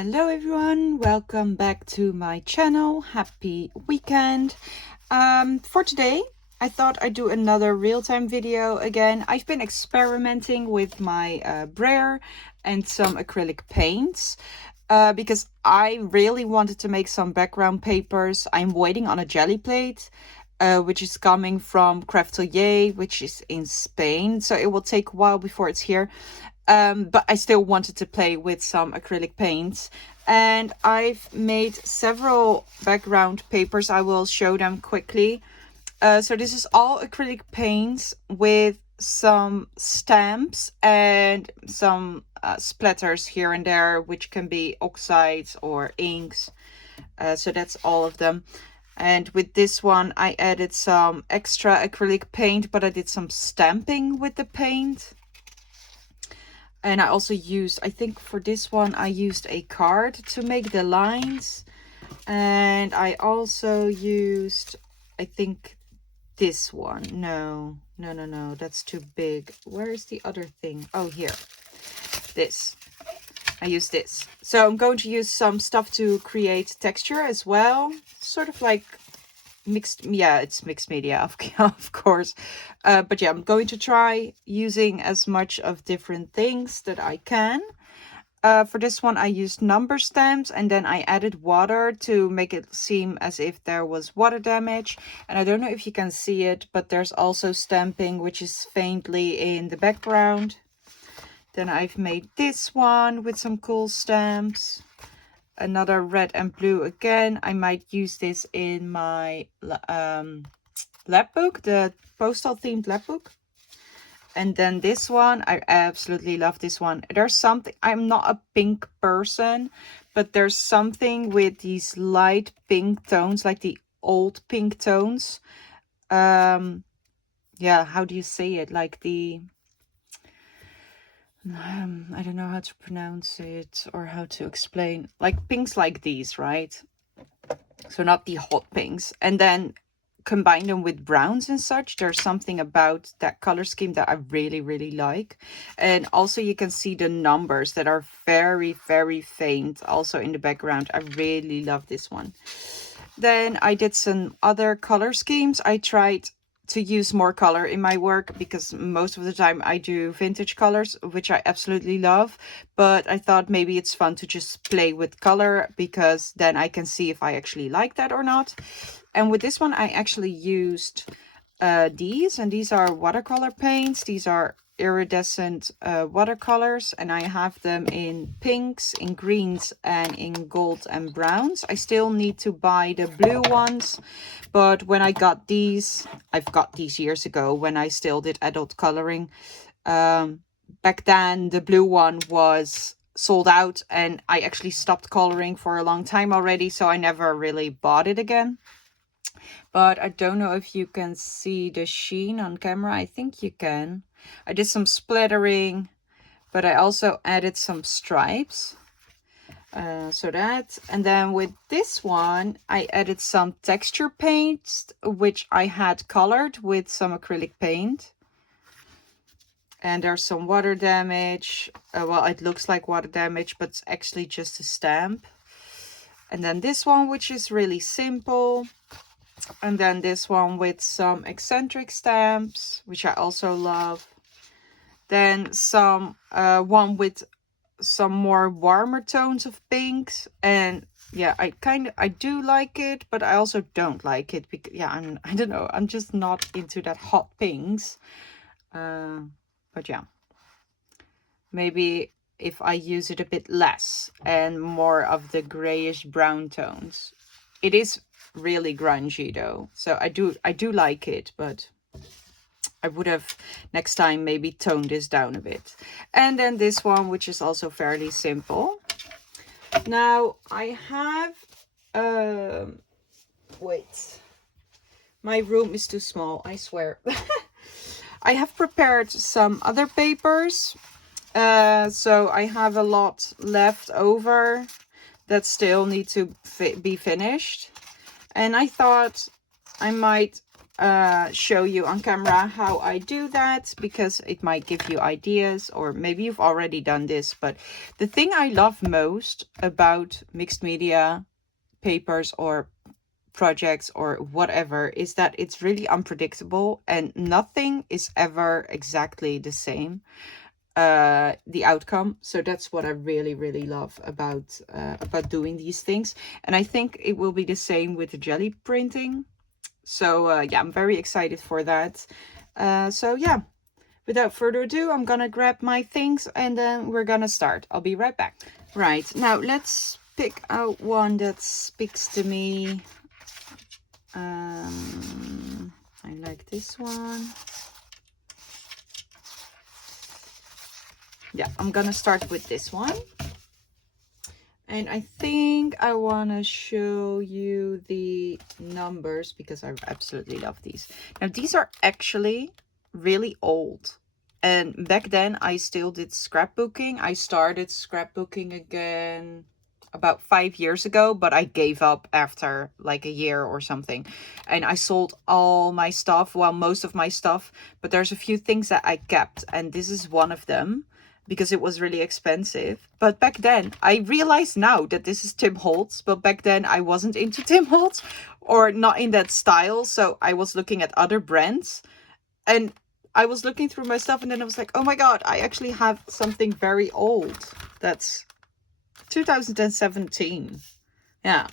Hello everyone, welcome back to my channel. Happy weekend. For today I thought I'd do another real-time video again. I've been experimenting with my brayer and some acrylic paints because I really wanted to make some background papers. I'm waiting on a jelly plate which is coming from Craftelier, which is in Spain, so it will take a while before it's here. But I still wanted to play with some acrylic paints, and I've made several background papers. I will show them quickly. So this is all acrylic paints with some stamps and some splatters here and there, which can be oxides or inks. So that's all of them. And with this one, I added some extra acrylic paint, but I did some stamping with the paint. And I also used, I think for this one, I used a card to make the lines. And I also used, I think this one. No, that's too big. Where is the other thing? Oh, here. This. I use this. So I'm going to use some stuff to create texture as well. Sort of like mixed, yeah, it's mixed media, of course. But yeah, I'm going to try using as much of different things that I can. For this one, I used number stamps, and then I added water to make it seem as if there was water damage. And I don't know if you can see it, but there's also stamping, which is faintly in the background. Then I've made this one with some cool stamps. Another red and blue again. I might use this in my lab book, the postal themed lab book. And then this one, I absolutely love this one. There's something, I'm not a pink person, but there's something with these light pink tones, like the old pink tones. Yeah, how do you say it? Like the, I don't know how to pronounce it or how to explain. Like pinks like these, right? So not the hot pinks. And then combine them with browns and such. There's something about that color scheme that I really, really like. And also you can see the numbers that are very, very faint also in the background. I really love this one. Then I did some other color schemes. I tried to use more color in my work because most of the time I do vintage colors, which I absolutely love. But I thought maybe it's fun to just play with color because then I can see if I actually like that or not. And with this one, I actually used these, and these are watercolor paints. These are iridescent watercolors, and I have them in pinks, in greens, and in gold and browns. I still need to buy the blue ones, but when I got these, I've got these years ago when I still did adult coloring. Back then, the blue one was sold out, and I actually stopped coloring for a long time already, so I never really bought it again. But I don't know if you can see the sheen on camera. I think you can. I did some splattering, but I also added some stripes. So that, and then with this one, I added some texture paints, which I had colored with some acrylic paint. And there's some water damage. Well, it looks like water damage, but it's actually just a stamp. And then this one, which is really simple. And then this one with some eccentric stamps, which I also love. Then some one with some more warmer tones of pinks. And yeah, I do like it, but I also don't like it because yeah, I don't know, I'm just not into that hot pinks. But yeah, maybe if I use it a bit less and more of the grayish brown tones. It is really grungy though, so I do like it, but I would have next time maybe toned this down a bit. And then this one, which is also fairly simple. Now I have wait, my room is too small, I swear. I have prepared some other papers, so I have a lot left over that still need to be finished. And I thought I might show you on camera how I do that, because it might give you ideas, or maybe you've already done this. But the thing I love most about mixed media papers or projects or whatever is that it's really unpredictable and nothing is ever exactly the same, the outcome. So that's what I really, really love about doing these things. And I think it will be the same with the jelly printing. So yeah, I'm very excited for that. So yeah, without further ado, I'm gonna grab my things and then we're gonna start. I'll be right back. Right, now let's pick out one that speaks to me. I like this one. Yeah, I'm gonna start with this one. And I think I want to show you the numbers because I absolutely love these. Now, these are actually really old. And back then, I still did scrapbooking. I started scrapbooking again about 5 years ago, but I gave up after like a year or something. And I sold all my stuff, well, most of my stuff. But there's a few things that I kept, and this is one of them, because it was really expensive. But back then, I realize now that this is Tim Holtz, but back then I wasn't into Tim Holtz, or not in that style. So I was looking at other brands, and I was looking through my stuff, and then I was like, oh my God, I actually have something very old. That's 2017. Yeah.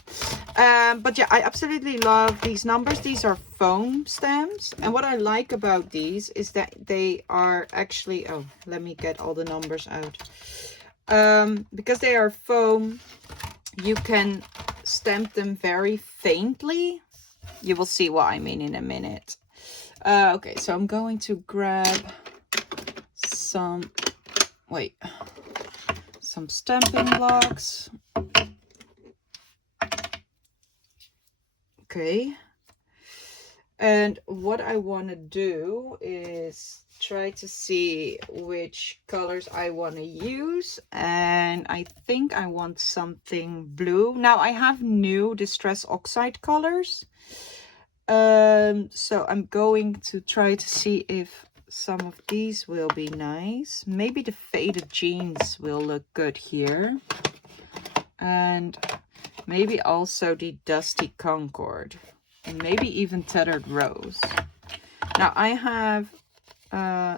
But yeah, I absolutely love these numbers. These are foam stamps. And what I like about these is that they are actually, oh, let me get all the numbers out. Because they are foam, you can stamp them very faintly. You will see what I mean in a minute. Okay, so I'm going to grab some stamping blocks. Okay, and what I want to do is try to see which colors I want to use, and I think I want something blue. Now I have new Distress Oxide colors, so I'm going to try to see if some of these will be nice. Maybe the Faded Jeans will look good here, and maybe also the Dusty Concord, and maybe even Tethered Rose. Now I have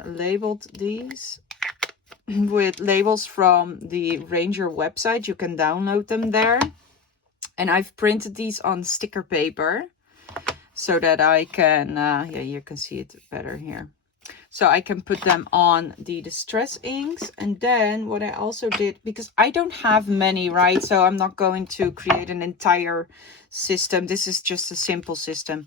labeled these with labels from the Ranger website. You can download them there. And I've printed these on sticker paper so that I can, yeah, you can see it better here. So I can put them on the Distress inks. And then what I also did, because I don't have many, right? So I'm not going to create an entire system. This is just a simple system.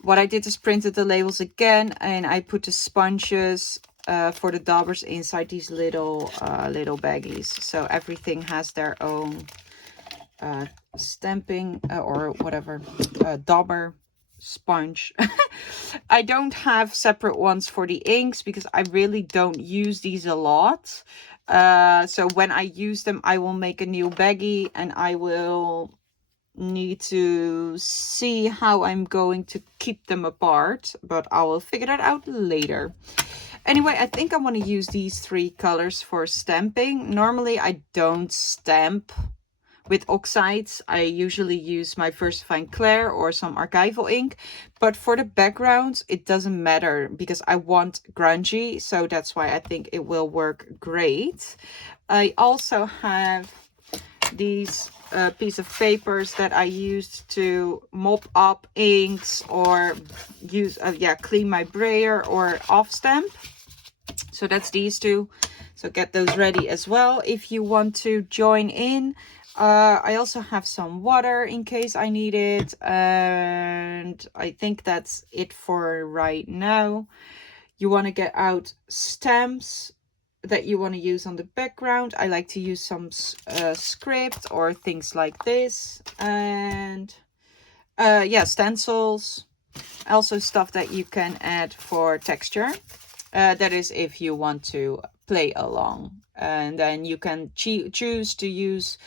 What I did is printed the labels again, and I put the sponges for the daubers inside these little baggies. So everything has their own stamping or whatever, dauber sponge. I don't have separate ones for the inks because I really don't use these a lot. So when I use them, I will make a new baggie, and I will need to see how I'm going to keep them apart, but I will figure that out later. Anyway, I think I want to use these 3 colors for stamping. Normally I don't stamp with oxides. I usually use my VersaFine Clair or some archival ink, but for the backgrounds it doesn't matter because I want grungy, so that's why I think it will work great. I also have these piece of papers that I used to mop up inks or use clean my brayer or off stamp. So that's these 2. So get those ready as well if you want to join in. I also have some water in case I need it, and I think that's it for right now. You want to get out stamps that you want to use on the background. I like to use some script or things like this, and yeah, stencils, also stuff that you can add for texture. That is if you want to play along, and then you can choose to use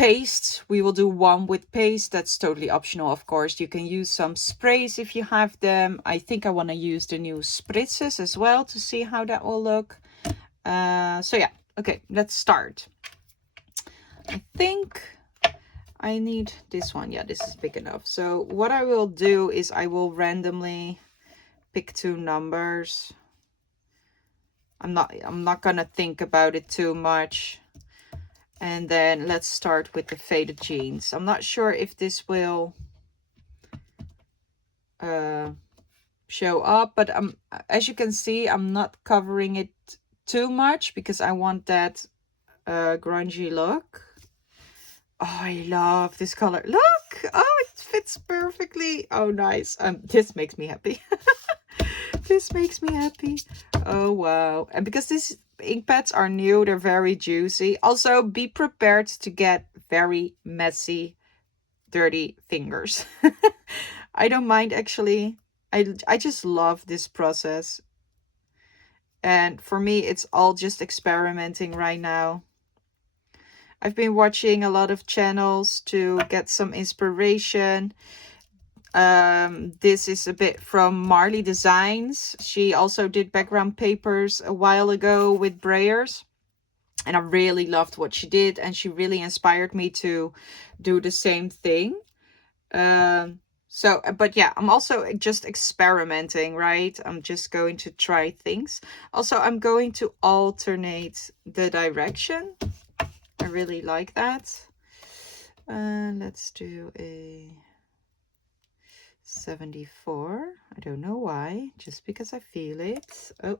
paste. We will do one with paste. That's totally optional, of course. You can use some sprays if you have them. I think I want to use the new spritzes as well to see how that will look. So yeah, okay, let's start. I think I need this one. Yeah, this is big enough. So what I will do is I will randomly pick 2 numbers. I'm not gonna think about it too much. And then let's start with the faded jeans. I'm not sure if this will show up, but as you can see, I'm not covering it too much because I want that grungy look. Oh, I love this color. Look! Oh, it fits perfectly. Oh, nice. This makes me happy. This makes me happy. Oh, wow. And because these ink pads are new, they're very juicy. Also, be prepared to get very messy, dirty fingers. I don't mind, actually. I just love this process. And for me, it's all just experimenting right now. I've been watching a lot of channels to get some inspiration. This is a bit from Marley Designs. She also did background papers a while ago with Brayers. And I really loved what she did. And she really inspired me to do the same thing. But yeah, I'm also just experimenting, right? I'm just going to try things. Also, I'm going to alternate the direction. I really like that. Let's do a 74. I don't know why, just because I feel it. Oh,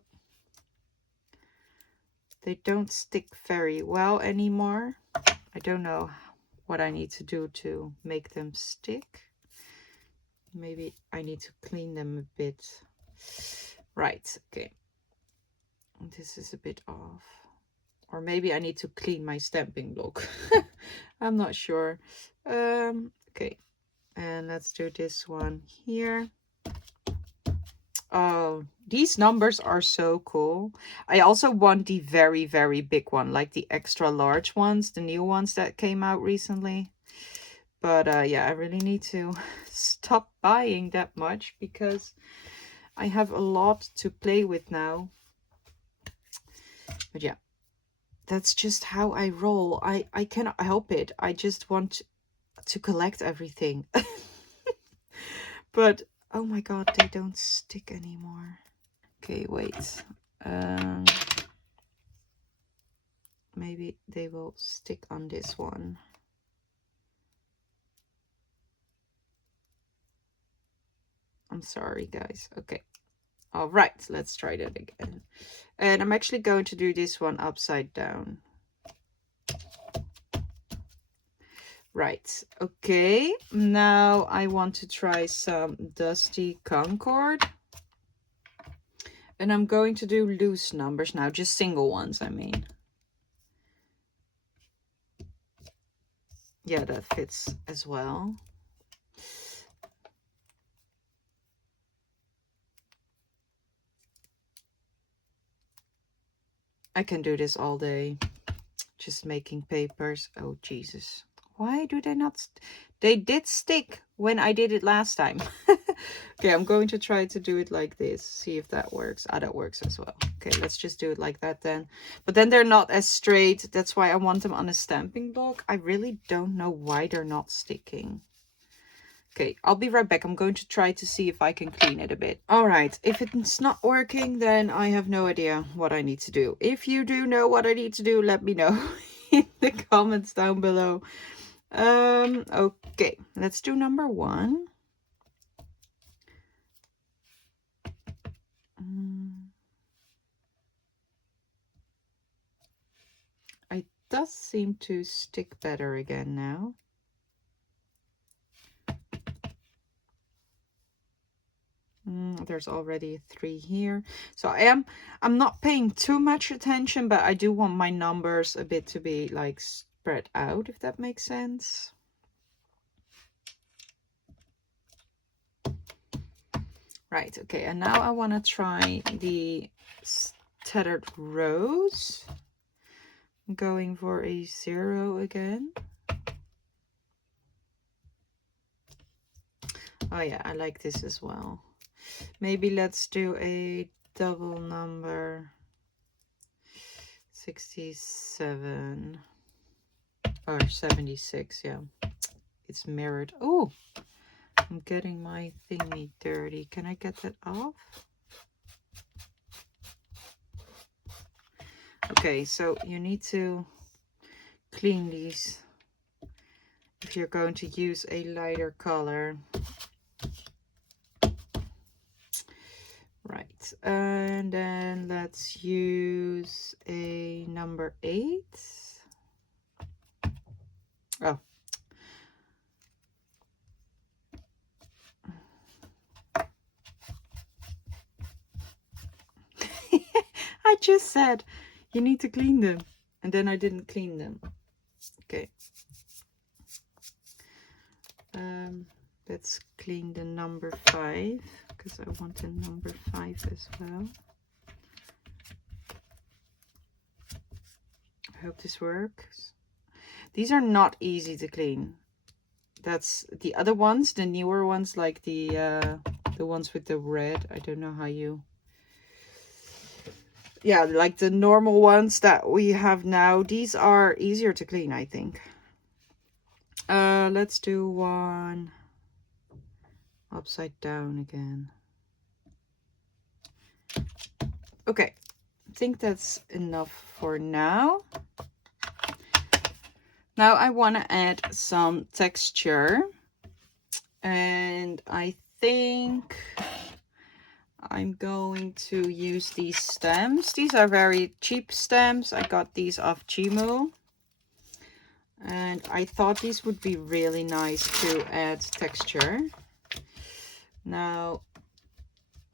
they don't stick very well anymore. I don't know what I need to do to make them stick. Maybe I need to clean them a bit. Right, okay. This is a bit off. Or maybe I need to clean my stamping block. I'm not sure. Okay. And let's do this one here. Oh, these numbers are so cool. I also want the very, very big one, like the extra large ones, the new ones that came out recently. But yeah, I really need to stop buying that much because I have a lot to play with now. But yeah, that's just how I roll. I cannot help it. I just want to collect everything. But oh my god, they don't stick anymore. Okay, wait. Maybe they will stick on this one. I'm sorry, guys. Okay. All right, let's try that again. And I'm actually going to do this one upside down. Right, okay. Now I want to try some Dusty Concord. And I'm going to do loose numbers now, just single ones, I mean. Yeah, that fits as well. I can do this all day, just making papers. Oh, Jesus. Why do they not? They did stick when I did it last time. Okay, I'm going to try to do it like this. See if that works. Ah, that works as well. Okay, let's just do it like that then. But then they're not as straight. That's why I want them on a stamping block. I really don't know why they're not sticking. Okay, I'll be right back. I'm going to try to see if I can clean it a bit. All right, if it's not working, then I have no idea what I need to do. If you do know what I need to do, let me know in the comments down below. Okay, let's do number 1. It does seem to stick better again now. There's already 3 here. So I'm not paying too much attention, but I do want my numbers a bit to be like spread out, if that makes sense. Right, okay, and now I want to try the tethered rose. I'm going for a 0 again. Oh yeah, I like this as well. Maybe let's do a double number 67 or 76. Yeah, it's mirrored. Oh, I'm getting my thingy dirty. Can I get that off? Okay, so you need to clean these if you're going to use a lighter color. Right, and then let's use a number 8. Oh. I just said you need to clean them, and then I didn't clean them. Okay. Let's clean the number 5, because I want a number 5 as well. I hope this works. These are not easy to clean. That's the other ones, the newer ones, like the ones with the red. I don't know how you... Yeah, like the normal ones that we have now. These are easier to clean, I think. Let's do one upside down again. Okay, I think that's enough for now. Now I want to add some texture, and I think I'm going to use these stamps. These are very cheap stamps. I got these off Chimu, and I thought these would be really nice to add texture. Now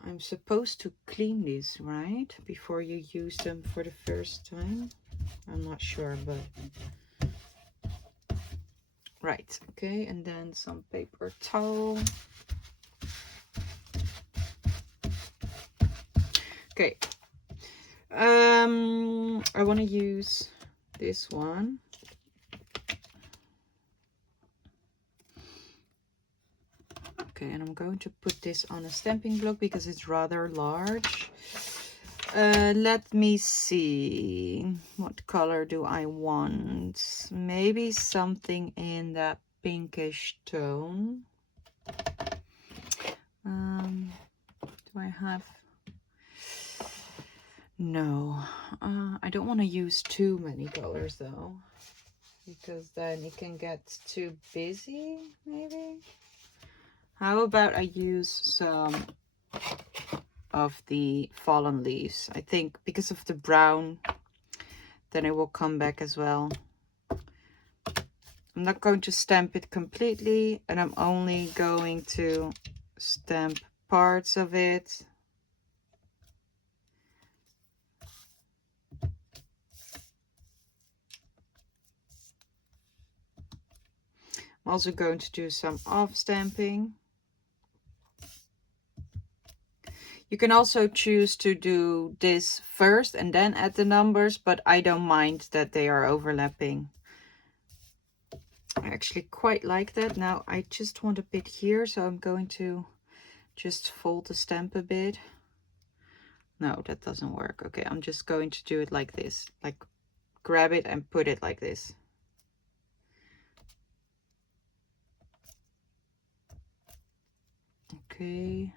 I'm supposed to clean these, right? Before you use them for the first time. I'm not sure, but... Right, okay, and then some paper towel. Okay. I want to use this one. Okay, and I'm going to put this on a stamping block because it's rather large. Let me see. What color do I want? Maybe something in that pinkish tone. Do I have... No. I don't want to use too many colors though, because then it can get too busy, maybe. How about I use some of the fallen leaves? I think because of the brown, then it will come back as well. I'm not going to stamp it completely, and I'm only going to stamp parts of it. I'm also going to do some off stamping. You can also choose to do this first and then add the numbers, but I don't mind that they are overlapping. I actually quite like that. Now I just want a bit here, so I'm going to just fold the stamp a bit. No, that doesn't work. Okay, I'm just going to do it like this, like grab it and put it like this. Okay.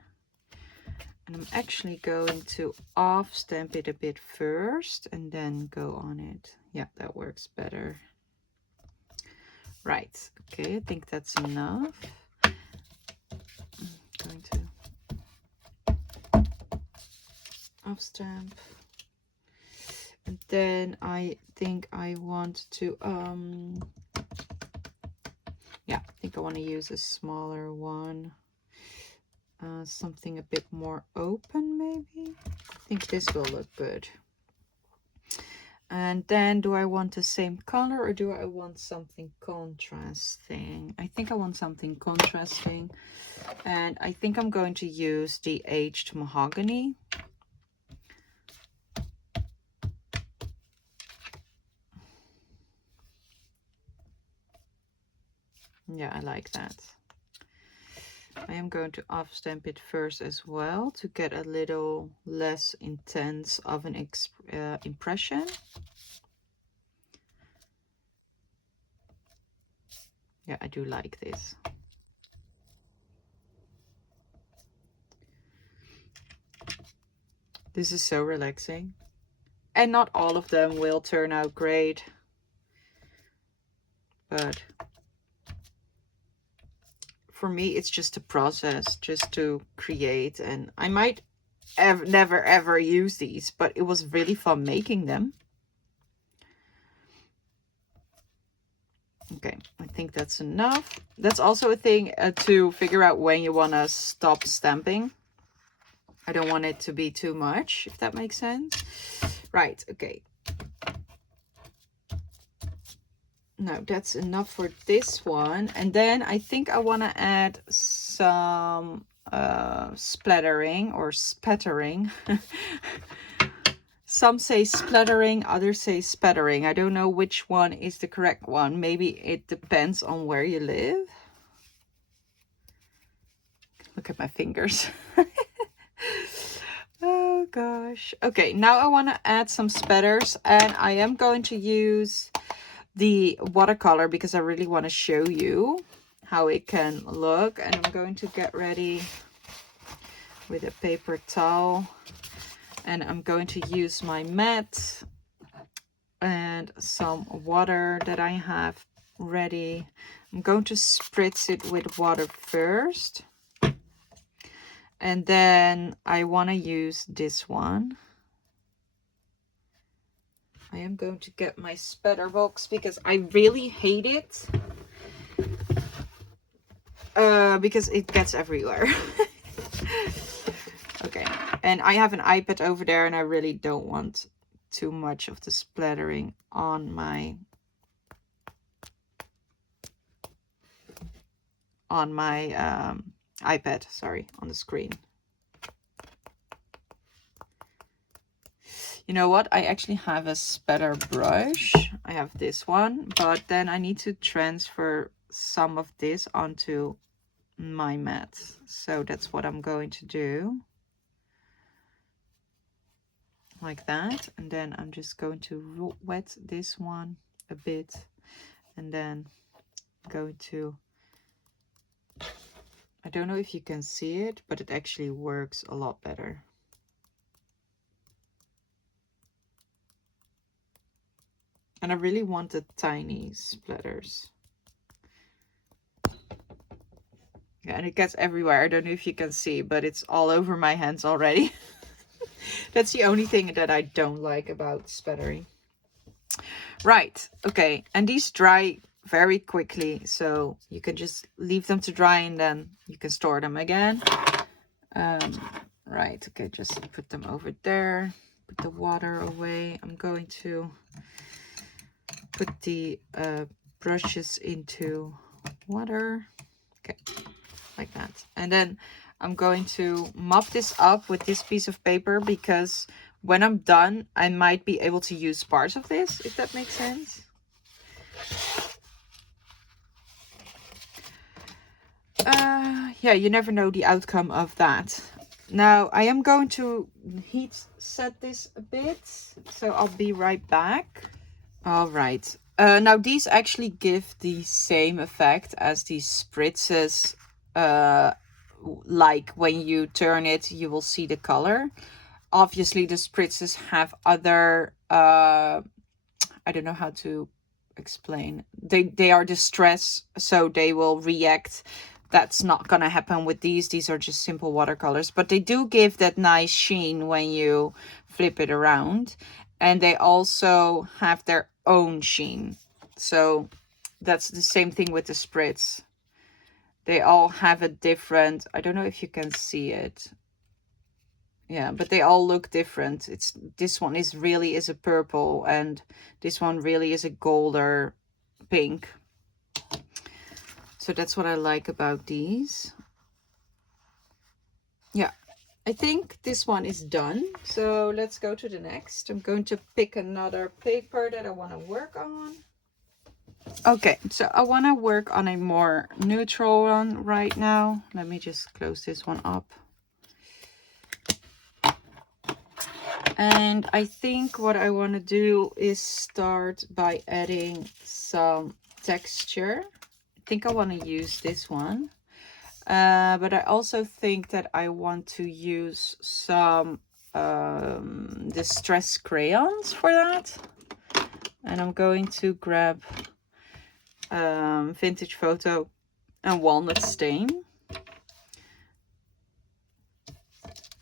And I'm actually going to off stamp it a bit first and then go on it. Yeah, that works better. Right, okay, I think that's enough. I'm going to off stamp. And then I think I want to, yeah, I think I want to use a smaller one. Something a bit more open, maybe. I think this will look good. And then do I want the same color or do I want something contrasting? I think I want something contrasting. And I think I'm going to use the aged mahogany. Yeah, I like that. I am going to off stamp it first as well to get a little less intense of an impression. Yeah, I do like this. This is so relaxing. And not all of them will turn out great. But for me, it's just a process just to create. And I might never ever use these, but it was really fun making them. Okay, I think that's enough. That's also a thing to figure out when you want to stop stamping. I don't want it to be too much, if that makes sense. Right, okay. No, that's enough for this one. And then I think I want to add some splattering or spattering. Some say splattering, others say spattering. I don't know which one is the correct one. Maybe it depends on where you live. Look at my fingers. Oh gosh. Okay, now I want to add some spatters, and I am going to use the watercolor because I really want to show you how it can look. And I'm going to get ready with a paper towel, and I'm going to use my mat and some water that I have ready. I'm going to spritz it with water first, and then I want to use this one. I am going to get my spatter box because I really hate it because it gets everywhere. Okay, and I have an iPad over there, and I really don't want too much of the splattering on my iPad, sorry, on the screen. You know what? I actually have a spatter brush. I have this one, but then I need to transfer some of this onto my mat. So that's what I'm going to do. Like that. And then I'm just going to wet this one a bit. And then go to... I don't know if you can see it, but it actually works a lot better. And I really want the tiny splatters. Yeah, and it gets everywhere. I don't know if you can see, but it's all over my hands already. That's the only thing that I don't like about spattering. Right, okay. And these dry very quickly, so you can just leave them to dry and then you can store them again. Right, okay, just put them over there. Put the water away. I'm going to put the brushes into water. Okay, like that. And then I'm going to mop this up with this piece of paper because when I'm done, I might be able to use parts of this, if that makes sense. Yeah, you never know the outcome of that. Now, I am going to heat set this a bit, so I'll be right back. All right. Now, these actually give the same effect as these spritzes. Like when you turn it, you will see the color. Obviously, the spritzes have other... I don't know how to explain. They are distress, so they will react. That's not gonna happen with these. These are just simple watercolors, but they do give that nice sheen when you flip it around, and they also have their own sheen. So that's the same thing with the spritz. They all have a different... I don't know if you can see it. Yeah, but they all look different. This one really is a purple, and this one really is a golder pink. So that's what I like about these. Yeah, I think this one is done. So let's go to the next. I'm going to pick another paper that I want to work on. Okay, so I want to work on a more neutral one right now. Let me just close this one up. And I think what I want to do is start by adding some texture. I think I want to use this one. But I also think that I want to use some distress crayons for that. And I'm going to grab Vintage Photo and Walnut Stain.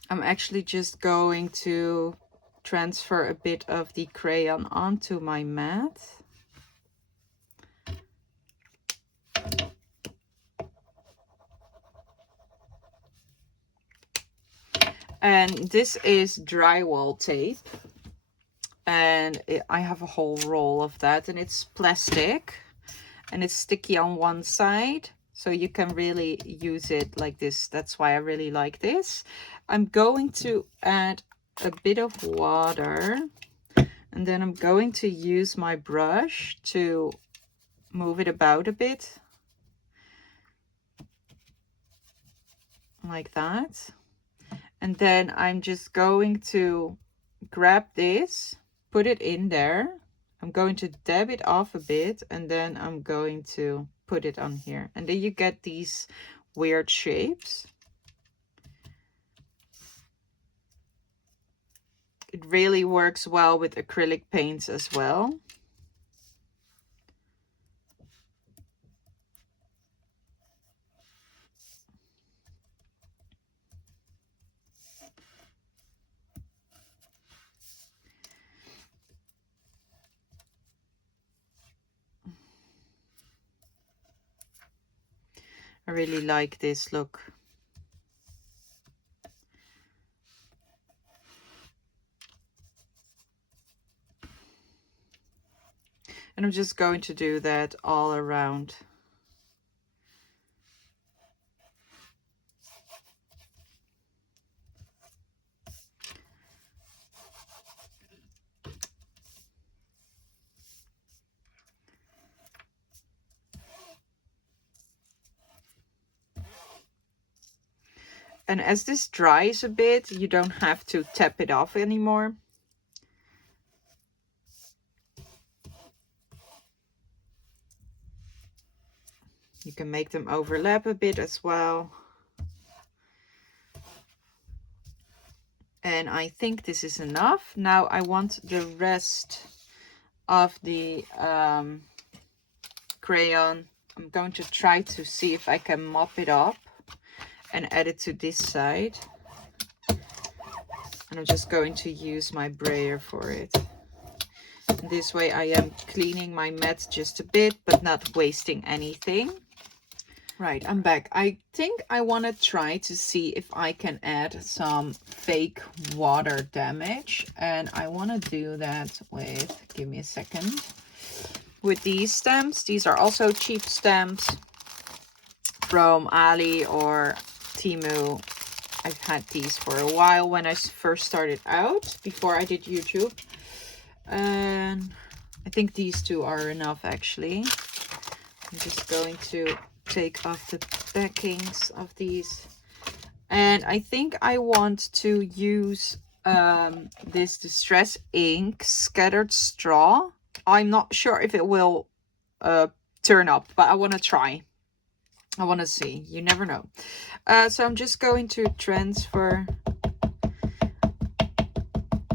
I'm actually just going to transfer a bit of the crayon onto my mat. And this is drywall tape. And I have a whole roll of that, and it's plastic and it's sticky on one side. So you can really use it like this. That's why I really like this. I'm going to add a bit of water, and then I'm going to use my brush to move it about a bit. Like that. And then I'm just going to grab this, put it in there. I'm going to dab it off a bit, and then I'm going to put it on here. And then you get these weird shapes. It really works well with acrylic paints as well. I really like this look. And I'm just going to do that all around. And as this dries a bit, you don't have to tap it off anymore. You can make them overlap a bit as well. And I think this is enough. Now I want the rest of the crayon. I'm going to try to see if I can mop it up and add it to this side. And I'm just going to use my brayer for it. And this way I am cleaning my mat just a bit, but not wasting anything. Right, I'm back. I think I want to try to see if I can add some fake water damage. And I want to do that with, give me a second, with these stamps. These are also cheap stamps from Ali or Temu. I've had these for a while when I first started out, before I did YouTube. And I think these two are enough actually. I'm just going to take off the backings of these. And I think I want to use this Distress Ink Scattered Straw. I'm not sure if it will turn up, but I want to try. I want to see. You never know. So I'm just going to transfer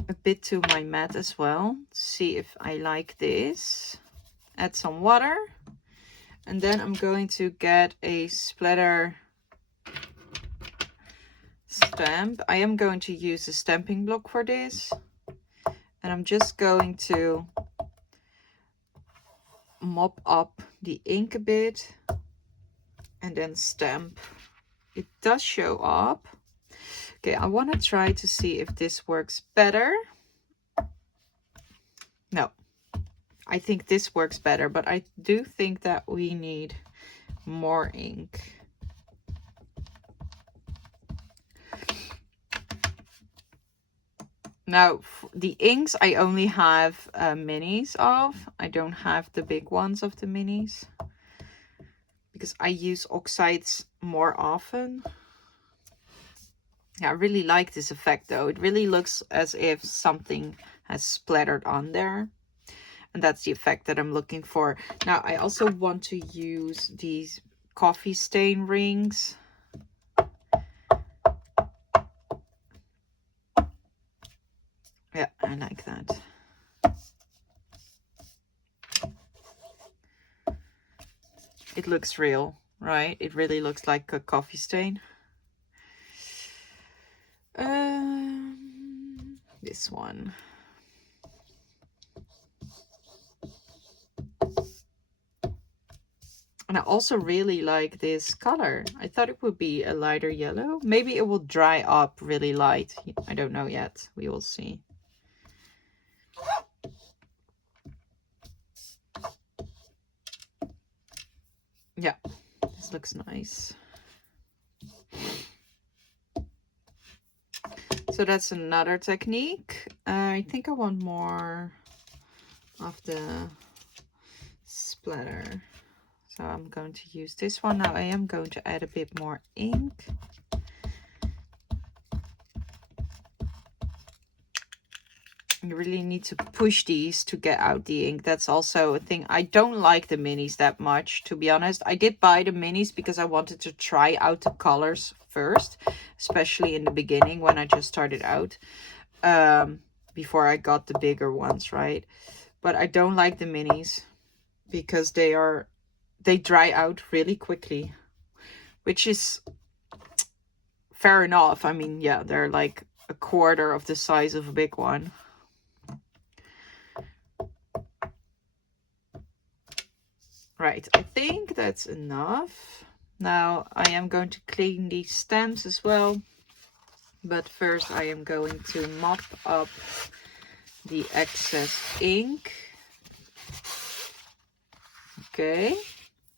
a bit to my mat as well. See if I like this. Add some water. And then I'm going to get a splatter stamp. I am going to use a stamping block for this. And I'm just going to mop up the ink a bit and then stamp. It does show up. Okay, I want to try to see if this works better. No, I think this works better, but I do think that we need more ink. Now, the inks I only have minis of. I don't have the big ones of the minis because I use oxides more often. Yeah, I really like this effect though. It really looks as if something has splattered on there. And that's the effect that I'm looking for. Now, I also want to use these coffee stain rings. Yeah, I like that. It looks real, right? It really looks like a coffee stain. This one. And I also really like this color. I thought it would be a lighter yellow. Maybe it will dry up really light. I don't know yet. We will see. Yeah, this looks nice. So that's another technique. I think I want more of the splatter. So I'm going to use this one. Now I am going to add a bit more ink. You really need to push these to get out the ink. That's also a thing. I don't like the minis that much, to be honest. I did buy the minis because I wanted to try out the colors first, especially in the beginning when I just started out, before I got the bigger ones, right? But I don't like the minis because they dry out really quickly, which is fair enough. I mean, yeah, they're like a quarter of the size of a big one. Right, I think that's enough. Now I am going to clean these stems as well. But first I am going to mop up the excess ink. Okay.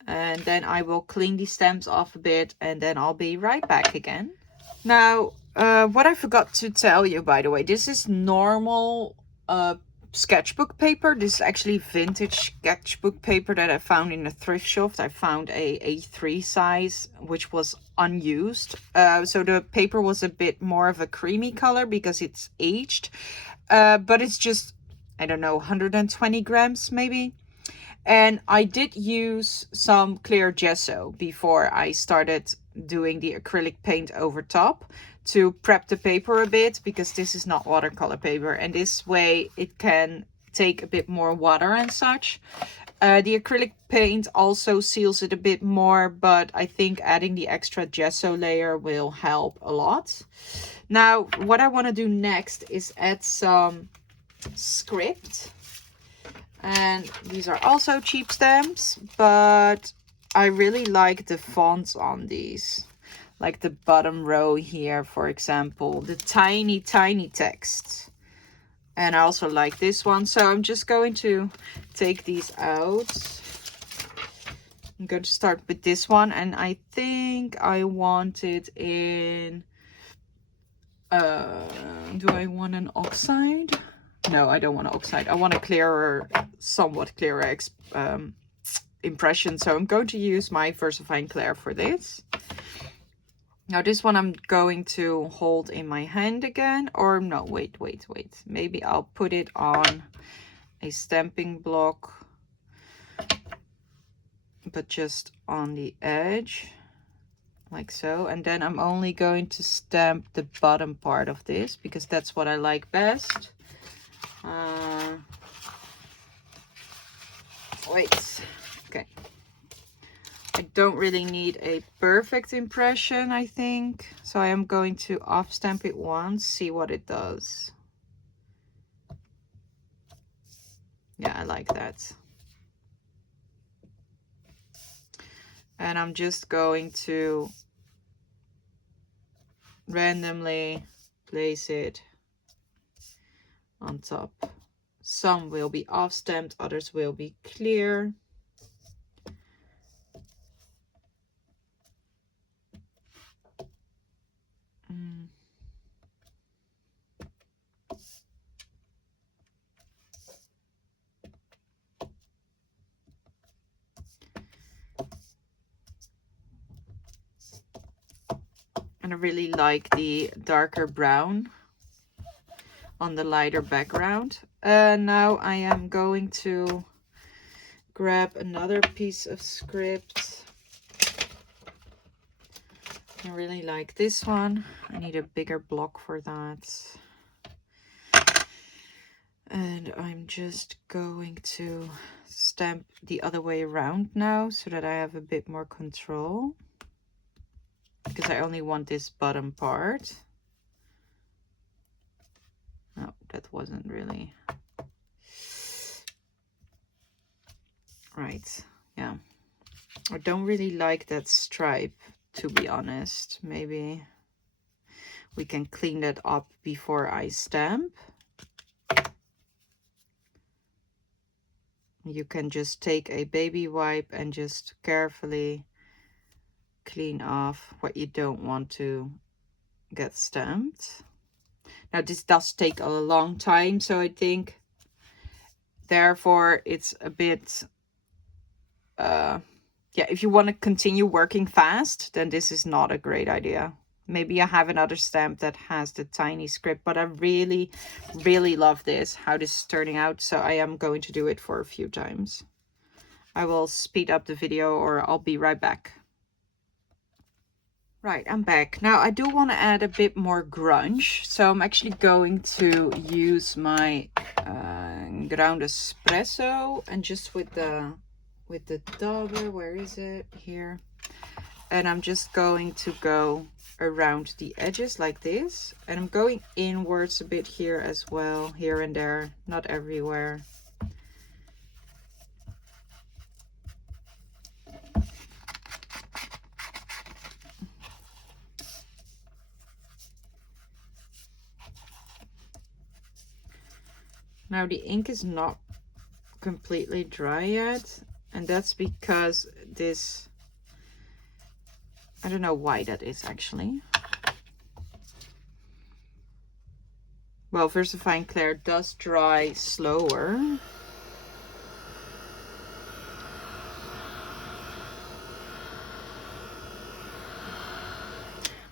And then I will clean the stems off a bit and then I'll be right back again. Now, what I forgot to tell you, by the way, this is normal sketchbook paper. This is actually vintage sketchbook paper that I found in a thrift shop. I found a A3 size, which was unused. So the paper was a bit more of a creamy color because it's aged. But it's just, I don't know, 120 grams maybe. And I did use some clear gesso before I started doing the acrylic paint over top to prep the paper a bit, because this is not watercolor paper, and this way it can take a bit more water and such. The acrylic paint also seals it a bit more, but I think adding the extra gesso layer will help a lot. Now, what I want to do next is add some script. And these are also cheap stamps, but I really like the fonts on these. Like the bottom row here, for example, the tiny, tiny text. And I also like this one. So I'm just going to take these out. I'm going to start with this one. And I think I want it in... do I want an oxide? No, I don't want an oxide. I want a clearer, somewhat clearer impression. So I'm going to use my VersaFine Clair for this. Now this one I'm going to hold in my hand again. Or no, wait. Maybe I'll put it on a stamping block, but just on the edge. Like so. And then I'm only going to stamp the bottom part of this because that's what I like best. Wait, okay. I don't really need a perfect impression, I think. So I am going to off stamp it once, see what it does. Yeah, I like that. And I'm just going to randomly place it on top. Some will be off stamped, others will be clear. And I really like the darker brown on the lighter background. Now I am going to grab another piece of script. I really like this one. I need a bigger block for that. And I'm just going to stamp the other way around now so that I have a bit more control. Because I only want this bottom part. No, that wasn't really... Right, yeah. I don't really like that stripe, to be honest. Maybe we can clean that up before I stamp. You can just take a baby wipe and just carefully clean off what you don't want to get stamped. Now this does take a long time, so I think therefore it's a bit yeah, if you want to continue working fast, then this is not a great idea. Maybe I have another stamp that has the tiny script, but I really, really love this, how this is turning out. So I am going to do it for a few times. I will speed up the video or I'll be right back. Right, I'm back. Now I do want to add a bit more grunge. So I'm actually going to use my ground espresso and just with the dauber, where is it? Here. And I'm just going to go around the edges like this. And I'm going inwards a bit here as well, here and there, not everywhere. Now the ink is not completely dry yet, and that's because this, I don't know why that is actually. Well, Versifying Clair does dry slower.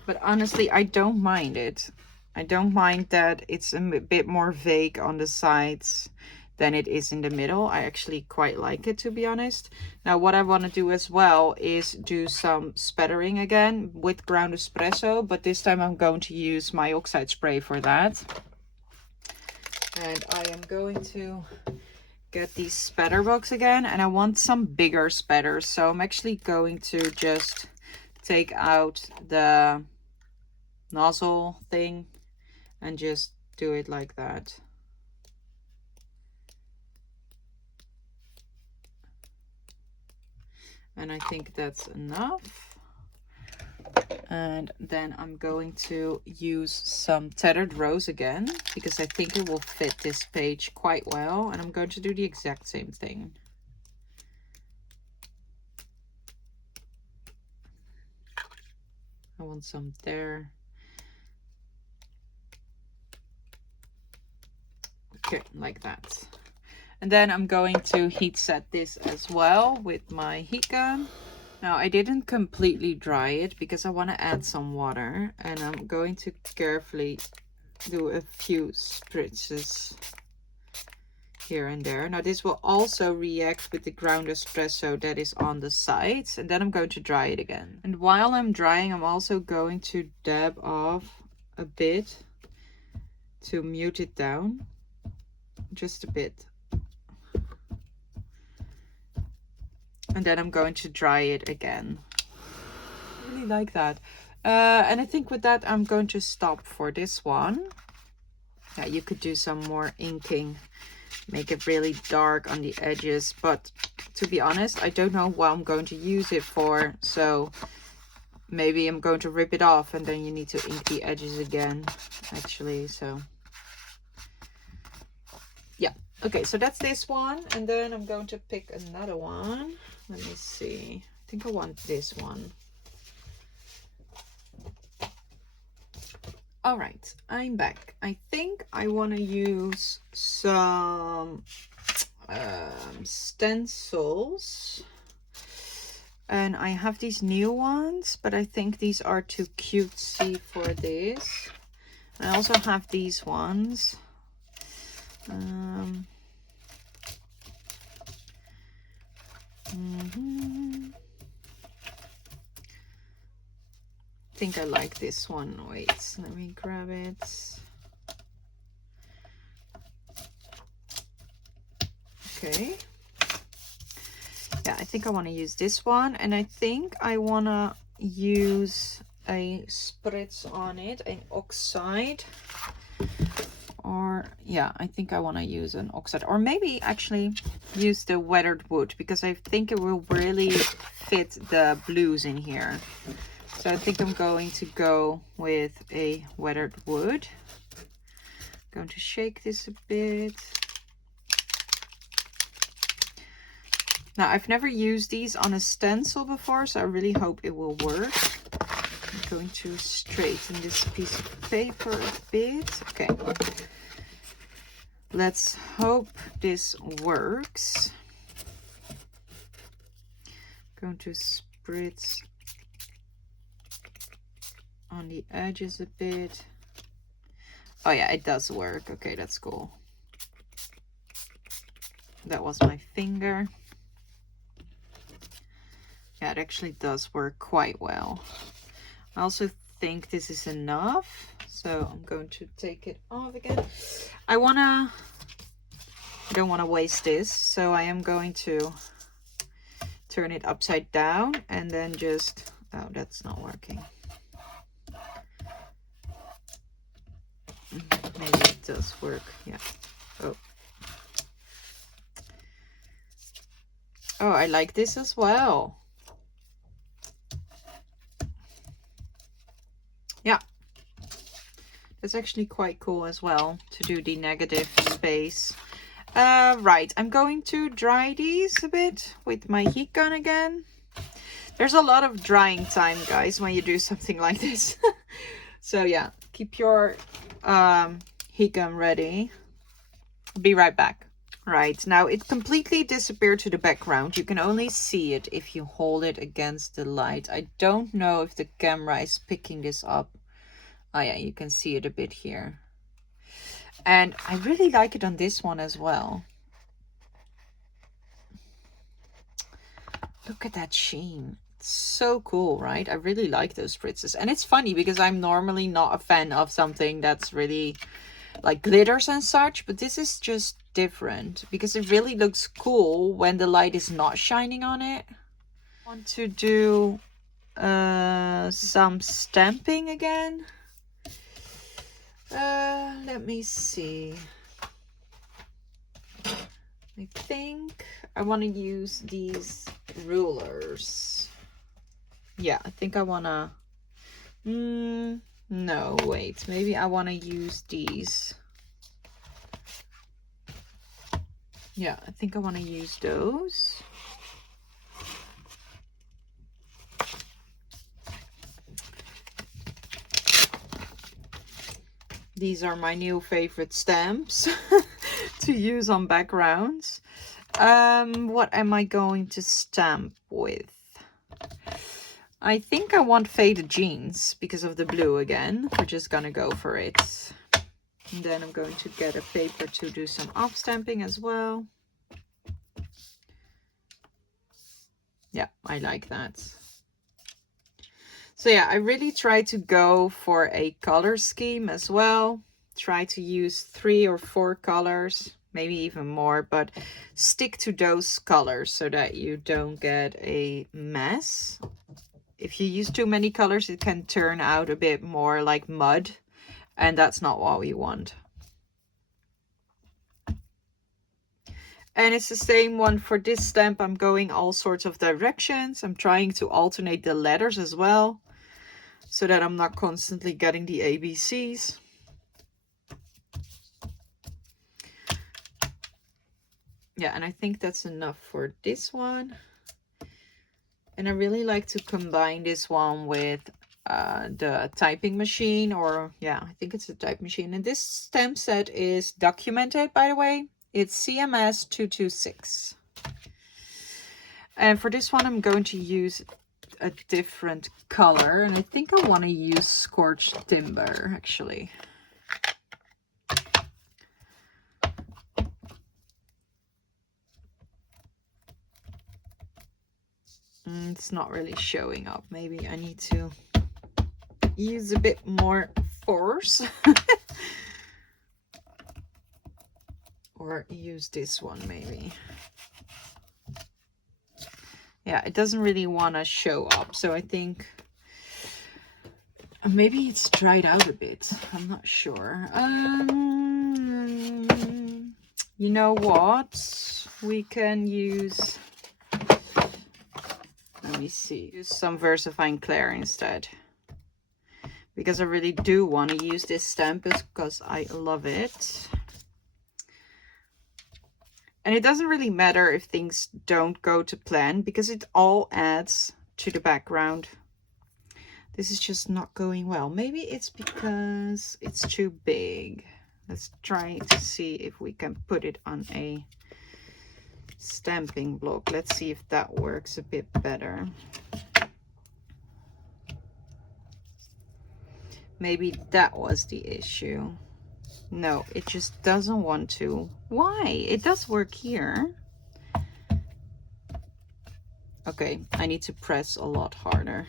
But honestly, I don't mind it. I don't mind that it's a bit more vague on the sides than it is in the middle. I actually quite like it, to be honest. Now, what I want to do as well is do some spattering again with ground espresso, but this time I'm going to use my oxide spray for that. And I am going to get these spatter box again, and I want some bigger spatters. So I'm actually going to just take out the nozzle thing and just do it like that. And I think that's enough. And then I'm going to use some Tethered Rose again, because I think it will fit this page quite well. And I'm going to do the exact same thing. I want some there. Okay, like that. And then I'm going to heat set this as well with my heat gun. Now I didn't completely dry it because I want to add some water, and I'm going to carefully do a few spritzes here and there. Now this will also react with the ground espresso that is on the sides, and then I'm going to dry it again. And while I'm drying, I'm also going to dab off a bit to mute it down, just a bit. And then I'm going to dry it again. I really like that. And I think with that, I'm going to stop for this one. Yeah, you could do some more inking, make it really dark on the edges. But to be honest, I don't know what I'm going to use it for. So maybe I'm going to rip it off and then you need to ink the edges again, actually. So yeah. Okay, so that's this one. And then I'm going to pick another one. Let me see. I think I want this one. All right, I'm back. I think I want to use some stencils. And I have these new ones, but I think these are too cutesy for this. I also have these ones. I think I like this one. Wait, let me grab it. Okay. Yeah, I think I want to use this one, and I think I want to use a spritz on it, an oxide. Or yeah, I think I want to use an oxide, or maybe actually use the weathered wood, because I think it will really fit the blues in here. So I think I'm going to go with a weathered wood. I'm going to shake this a bit. Now, I've never used these on a stencil before, so I really hope it will work. I'm going to straighten this piece of paper a bit. Okay. Let's hope this works. I'm going to spritz on the edges a bit. Oh yeah, it does work. Okay, that's cool. That was my finger. Yeah, it actually does work quite well. I also think this is enough, so I'm going to take it off again. I don't want to waste this, so I am going to turn it upside down and then just, oh, that's not working. Maybe it does work. Yeah. Oh, I like this as well. Yeah, that's actually quite cool as well to do the negative space. Right, I'm going to dry these a bit with my heat gun again. There's a lot of drying time, guys, when you do something like this. So yeah, keep your heat gun ready. Be right back. Right, now it completely disappeared to the background. You can only see it if you hold it against the light. I don't know if the camera is picking this up. Oh yeah, you can see it a bit here. And I really like it on this one as well. Look at that sheen. It's so cool, right? I really like those spritzes. And it's funny because I'm normally not a fan of something that's really like glitters and such, but this is just different because it really looks cool when the light is not shining on it. I want to do some stamping again. Let me see. I think I want to use these rulers. Yeah, I think I want to... no, wait. Maybe I want to use these. Yeah, I think I want to use those. These are my new favorite stamps to use on backgrounds. What am I going to stamp with? I think I want faded jeans because of the blue again. We're just gonna go for it. And then I'm going to get a paper to do some off stamping as well. Yeah, I like that. So yeah, I really try to go for a color scheme as well. Try to use 3 or 4 colors, maybe even more, but stick to those colors so that you don't get a mess. If you use too many colors, it can turn out a bit more like mud, and that's not what we want. And it's the same one for this stamp. I'm going all sorts of directions. I'm trying to alternate the letters as well, so that I'm not constantly getting the ABCs. Yeah, and I think that's enough for this one. And I really like to combine this one with the typing machine, or yeah, I think it's a type machine. And this stamp set is documented, by the way. It's CMS 226. And for this one, I'm going to use a different color, and I think I want to use Scorched Timber, actually. It's not really showing up. Maybe I need to use a bit more force. Or use this one, maybe. Yeah, it doesn't really want to show up, so I think maybe it's dried out a bit. I'm not sure. You know what? We can use, let me see, use some VersaFine Clair instead. Because I really do want to use this stamp because I love it. And it doesn't really matter if things don't go to plan because it all adds to the background. This is just not going well. Maybe it's because it's too big. Let's try to see if we can put it on a stamping block. Let's see if that works a bit better. Maybe that was the issue. No, it just doesn't want to. Why? It does work here. Okay, I need to press a lot harder.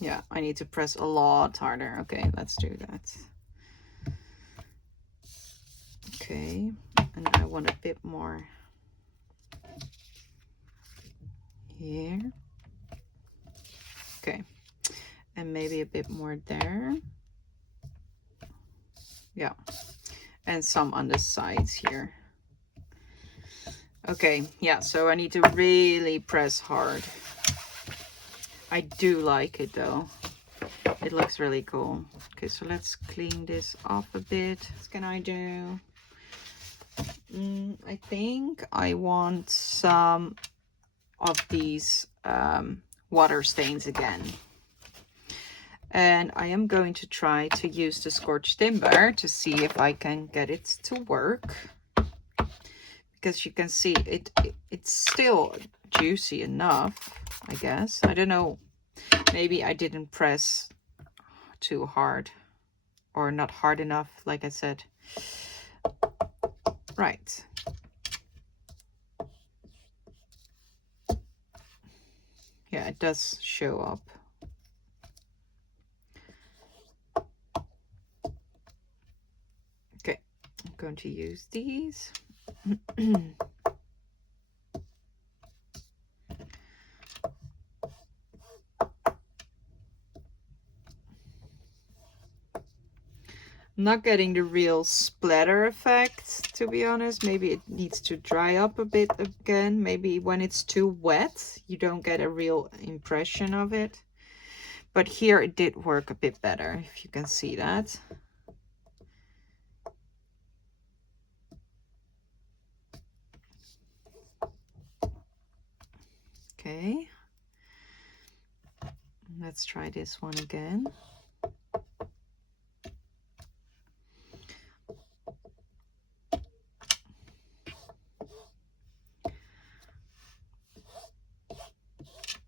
Yeah, I need to press a lot harder. Okay, let's do that. Okay, and I want a bit more here. Okay, and maybe a bit more there. Yeah, and some on the sides here. Okay, yeah, so I need to really press hard. I do like it though. It looks really cool. Okay, so let's clean this off a bit. What can I do? I think I want some of these water stains again. And I am going to try to use the Scorched Timber to see if I can get it to work. Because you can see it's still juicy enough, I guess. I don't know. Maybe I didn't press too hard. Or not hard enough, like I said. Right. Yeah, it does show up. Okay, I'm going to use these. Not getting the real splatter effect, to be honest. Maybe it needs to dry up a bit again. Maybe when it's too wet, you don't get a real impression of it. But here it did work a bit better, if you can see that. Okay. Let's try this one again.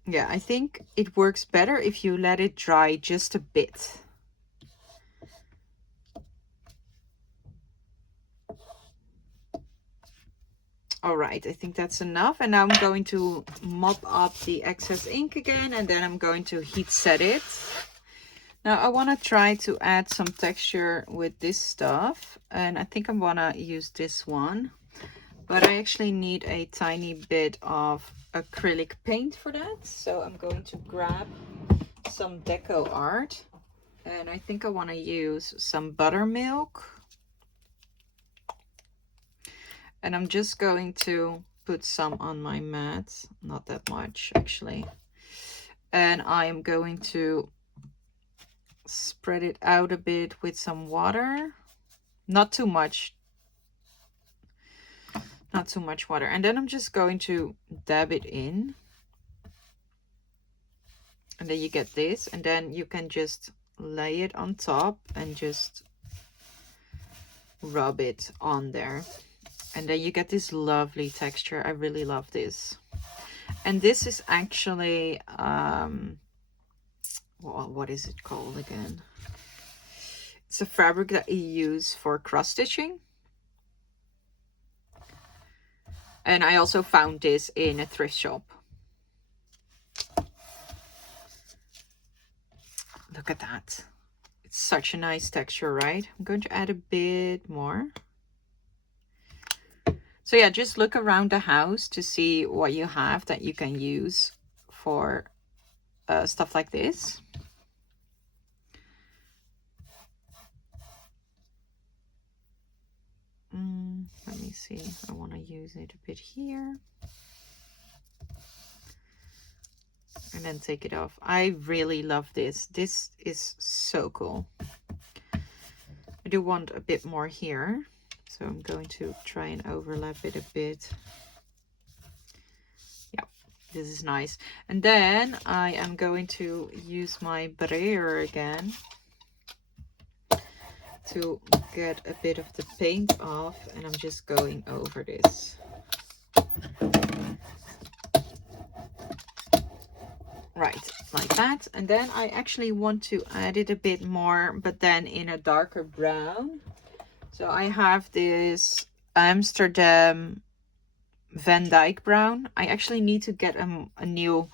Yeah, I think it works better if you let it dry just a bit. All right, I think that's enough. And now I'm going to mop up the excess ink again, and then I'm going to heat set it. Now I want to try to add some texture with this stuff, and I think I'm gonna use this one, but I actually need a tiny bit of acrylic paint for that. So I'm going to grab some deco art, and I think I want to use some buttermilk, and I'm just going to put some on my mat, not that much actually, and I am going to spread it out a bit with some water, not too much water, and then I'm just going to dab it in, and then you get this, and then you can just lay it on top and just rub it on there. And then you get this lovely texture. I really love this. And this is actually, what is it called again? It's a fabric that you use for cross stitching. And I also found this in a thrift shop. Look at that. It's such a nice texture, right? I'm going to add a bit more. So yeah, just look around the house to see what you have that you can use for stuff like this. Let me see. I want to use it a bit here. And then take it off. I really love this. This is so cool. I do want a bit more here. So I'm going to try and overlap it a bit. Yeah, this is nice. And then I am going to use my brayer again to get a bit of the paint off, and I'm just going over this. Right, like that. And then I actually want to add it a bit more, but then in a darker brown. So I have this Amsterdam Van Dyke brown. I actually need to get a new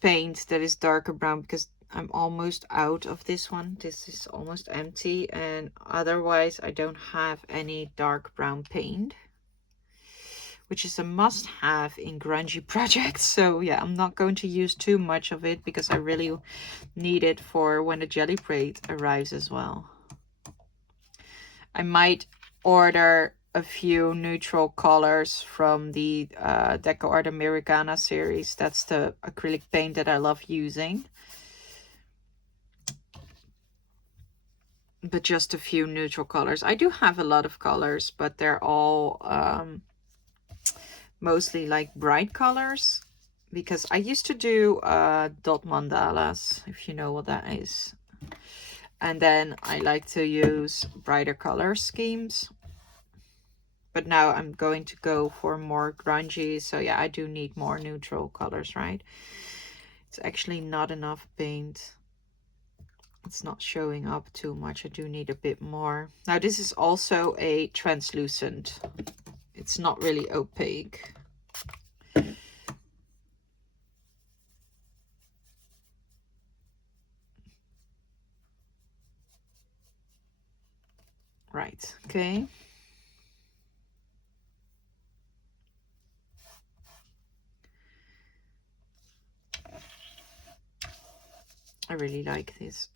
paint that is darker brown because I'm almost out of this one. This is almost empty, and otherwise I don't have any dark brown paint, which is a must-have in grungy projects. So yeah, I'm not going to use too much of it because I really need it for when the jelly braid arrives as well. I might order a few neutral colors from the Deco Art Americana series. That's the acrylic paint that I love using. But just a few neutral colors. I do have a lot of colors, but they're all mostly like bright colors, because I used to do dot mandalas, if you know what that is. And then I like to use brighter color schemes. But now I'm going to go for more grungy. So yeah, I do need more neutral colors, right? It's actually not enough paint. It's not showing up too much. I do need a bit more. Now this is also a translucent. It's not really opaque. Right, okay. I really like this.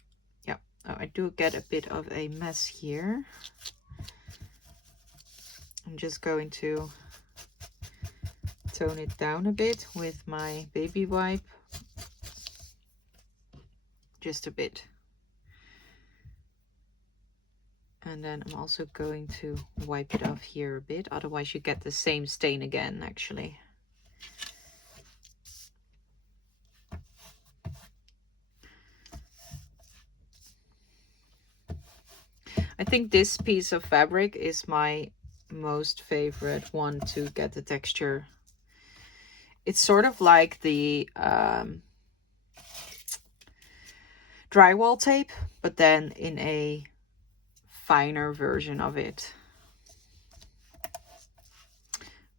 Yeah, oh, I do get a bit of a mess here. I'm just going to tone it down a bit with my baby wipe. Just a bit. And then I'm also going to wipe it off here a bit. Otherwise you get the same stain again, actually. I think this piece of fabric is my most favorite one to get the texture. It's sort of like the drywall tape, but then in a finer version of it.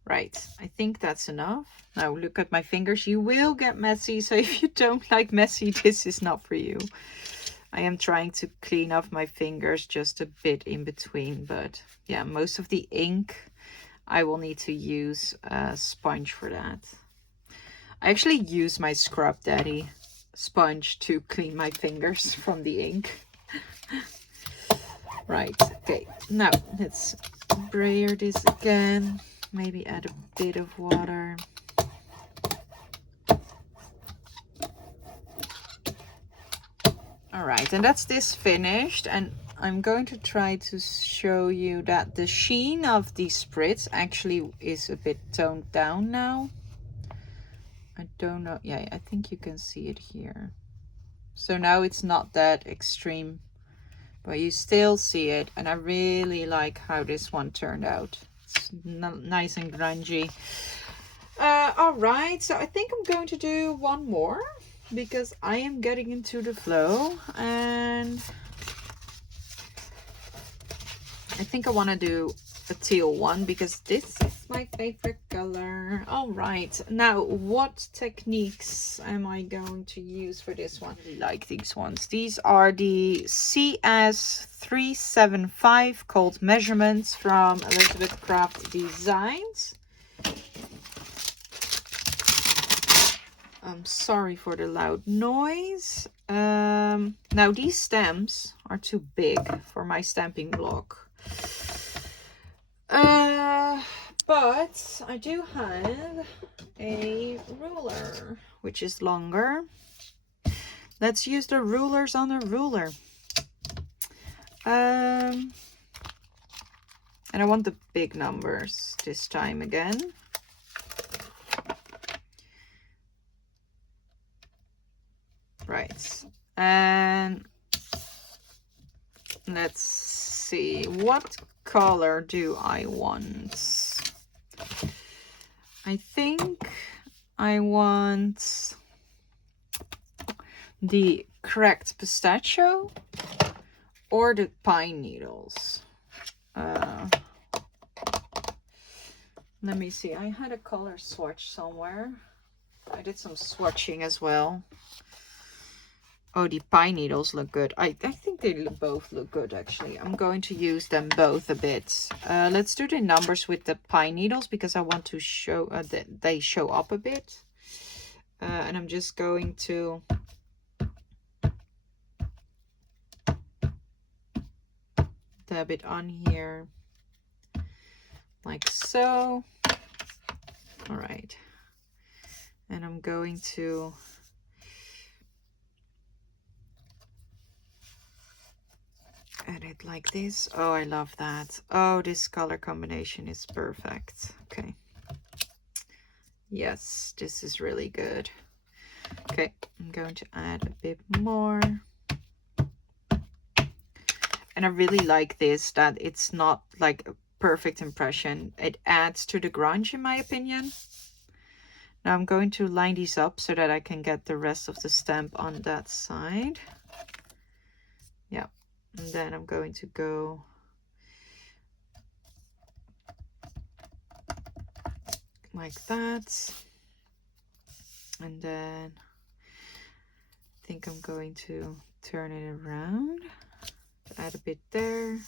Right, I think that's enough. Now look at my fingers. You will get messy, so if you don't like messy, this is not for you. I am trying to clean off my fingers just a bit in between, but yeah, most of the ink I will need to use a sponge for that. I actually use my Scrub Daddy sponge to clean my fingers from the ink. Right, okay, now let's brayer this again. Maybe add a bit of water. All right, and that's this finished, and I'm going to try to show you that the sheen of the spritz actually is a bit toned down now. I don't know, yeah, I think you can see it here. So now it's not that extreme, but you still see it, and I really like how this one turned out. It's nice and grungy. All right, so I think I'm going to do one more because I am getting into the flow, and I think I want to do a teal one because this is my favorite color. All right, now what techniques am I going to use for this one? I really like these ones. These are the CS375 cold measurements from Elizabeth Craft Designs. I'm sorry for the loud noise. Now these stamps are too big for my stamping block. But I do have a ruler, which is longer. Let's use the rulers on a ruler. And I want the big numbers this time again. Right. And let's see, what color do I want? I think I want the cracked pistachio or the pine needles. Let me see, I had a color swatch somewhere. I did some swatching as well. Oh, the pine needles look good. I think they both look good, actually. I'm going to use them both a bit. Let's do the numbers with the pine needles because I want to show that they show up a bit. And I'm just going to dab it on here like so. All right. And I'm going to add it like this. Oh, I love that. Oh, this color combination is perfect. Okay. Yes, this is really good. Okay, I'm going to add a bit more. And I really like this, that it's not like a perfect impression. It adds to the grunge, in my opinion. Now I'm going to line these up so that I can get the rest of the stamp on that side. Yeah, and then I'm going to go like that. And then I think I'm going to turn it around, add a bit there.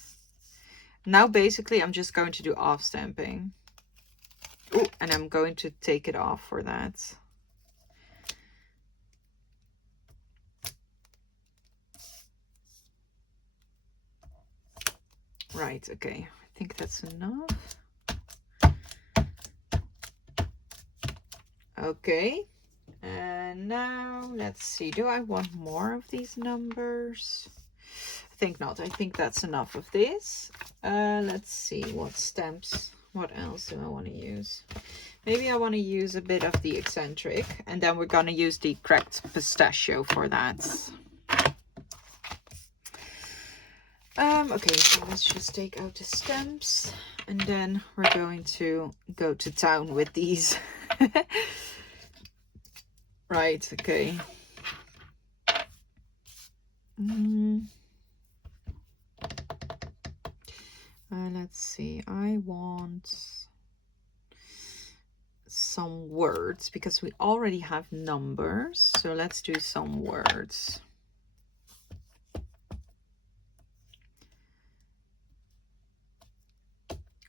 Now basically I'm just going to do off stamping. Ooh, and I'm going to take it off for that. Right, okay, I think that's enough. Okay, and now let's see, do I want more of these numbers? I think not. I think that's enough of this. Let's see what stamps, what else do I want to use? Maybe I want to use a bit of the eccentric, and then we're going to use the cracked pistachio for that. Okay, so let's just take out the stamps, and then we're going to go to town with these. Right, okay. Let's see, I want some words because we already have numbers, so let's do some words.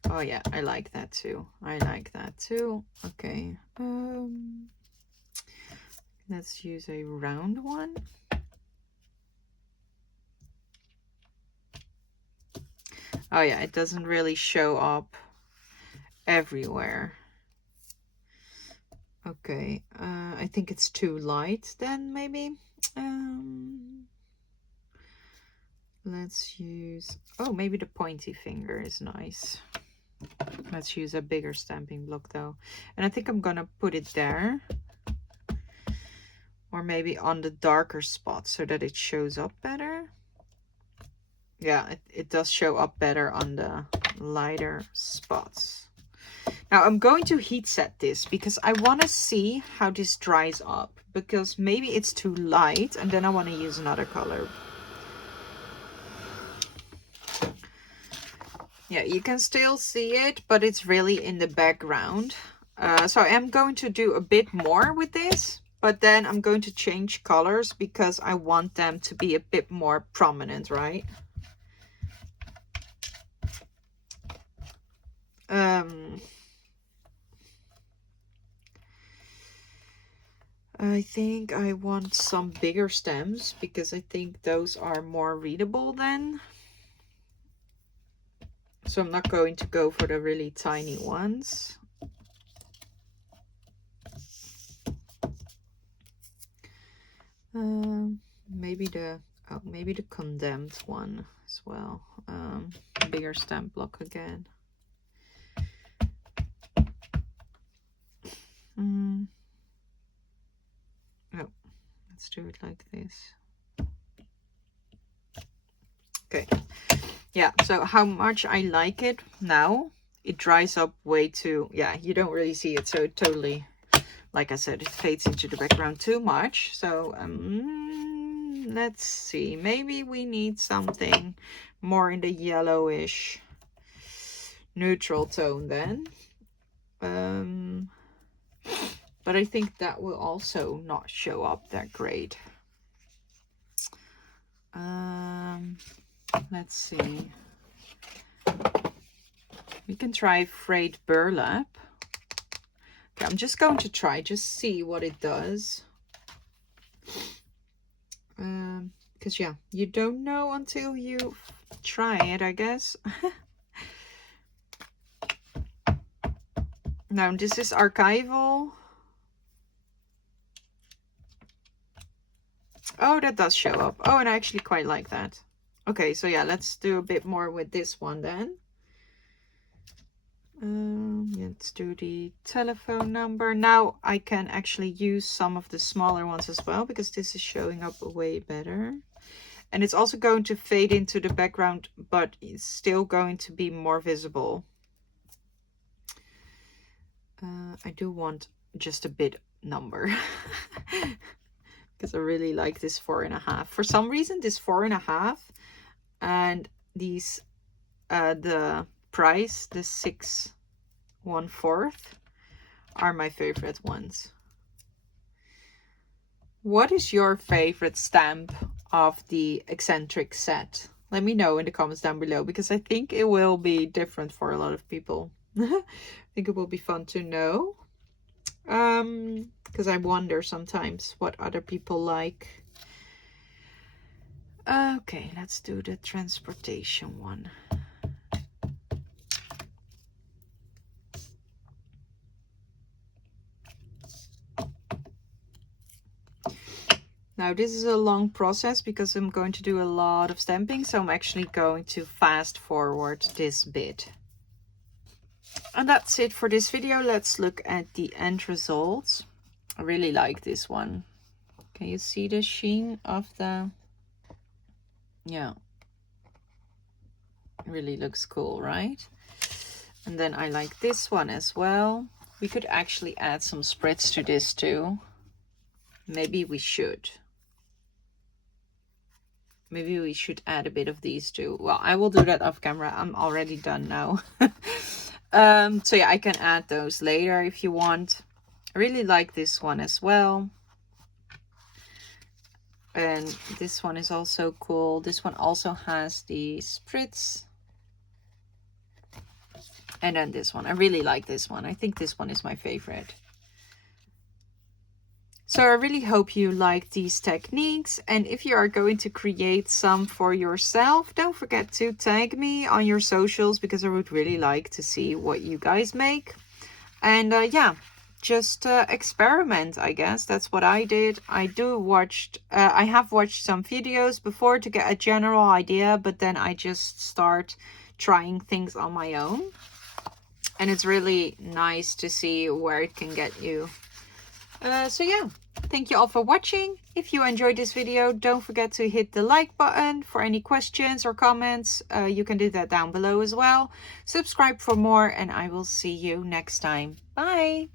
Oh yeah, I like that too. I like that too. Okay, let's use a round one. Oh yeah, it doesn't really show up everywhere. Okay, I think it's too light then, maybe. Let's use, oh, maybe the pointy finger is nice. Let's use a bigger stamping block though. And I think I'm gonna put it there. Or maybe on the darker spot so that it shows up better. yeah, it does show up better on the lighter spots. Now I'm going to heat set this because I want to see how this dries up, because maybe it's too light and then I want to use another color. Yeah, you can still see it, but it's really in the background. So I am going to do a bit more with this, but then I'm going to change colors because I want them to be a bit more prominent, right? I think I want some bigger stems because I think those are more readable then. So I'm not going to go for the really tiny ones. Maybe the condemned one as well. Bigger stamp block again. Oh, let's do it like this. Okay. Yeah, so how much I like it now, it dries up way too, yeah, you don't really see it, so it totally, like I said, it fades into the background too much. So let's see, maybe we need something more in the yellowish neutral tone then. But I think that will also not show up that great. Let's see. We can try frayed burlap. Okay, I'm just going to try, just see what it does. Because yeah, you don't know until you try it, I guess. Now this is archival. Oh, that does show up. Oh, and I actually quite like that. Okay, so yeah, let's do a bit more with this one then. Let's do the telephone number. Now I can actually use some of the smaller ones as well, because this is showing up way better. And it's also going to fade into the background, but it's still going to be more visible. I do want just a bit number because I really like this 4.5. For some reason, this 4.5 and these, the price, the 6 1/4 are my favorite ones. What is your favorite stamp of the eccentric set? Let me know in the comments down below, because I think it will be different for a lot of people. I think it will be fun to know, because I wonder sometimes what other people like. Okay, let's do the transportation one. Now this is a long process because I'm going to do a lot of stamping, so I'm actually going to fast forward this bit. And that's it for this video. Let's look at the end results. I really like this one. Can you see the sheen of the... Yeah. It really looks cool, right? And then I like this one as well. We could actually add some spreads to this too. Maybe we should. Maybe we should add a bit of these too. Well, I will do that off camera. I'm already done now. So yeah, I can add those later if you want. I really like this one as well. And this one is also cool. This one also has the spritz. And then this one. I really like this one. I think this one is my favorite. So I really hope you like these techniques, and if you are going to create some for yourself, don't forget to tag me on your socials, because I would really like to see what you guys make. And yeah, just experiment, I guess. That's what I did. I have watched some videos before to get a general idea, but then I just start trying things on my own. And it's really nice to see where it can get you. So yeah, Thank you all for watching. If you enjoyed this video, don't forget to hit the like button. For any questions or comments, you can do that down below as well. Subscribe for more, and I will see you next time. Bye!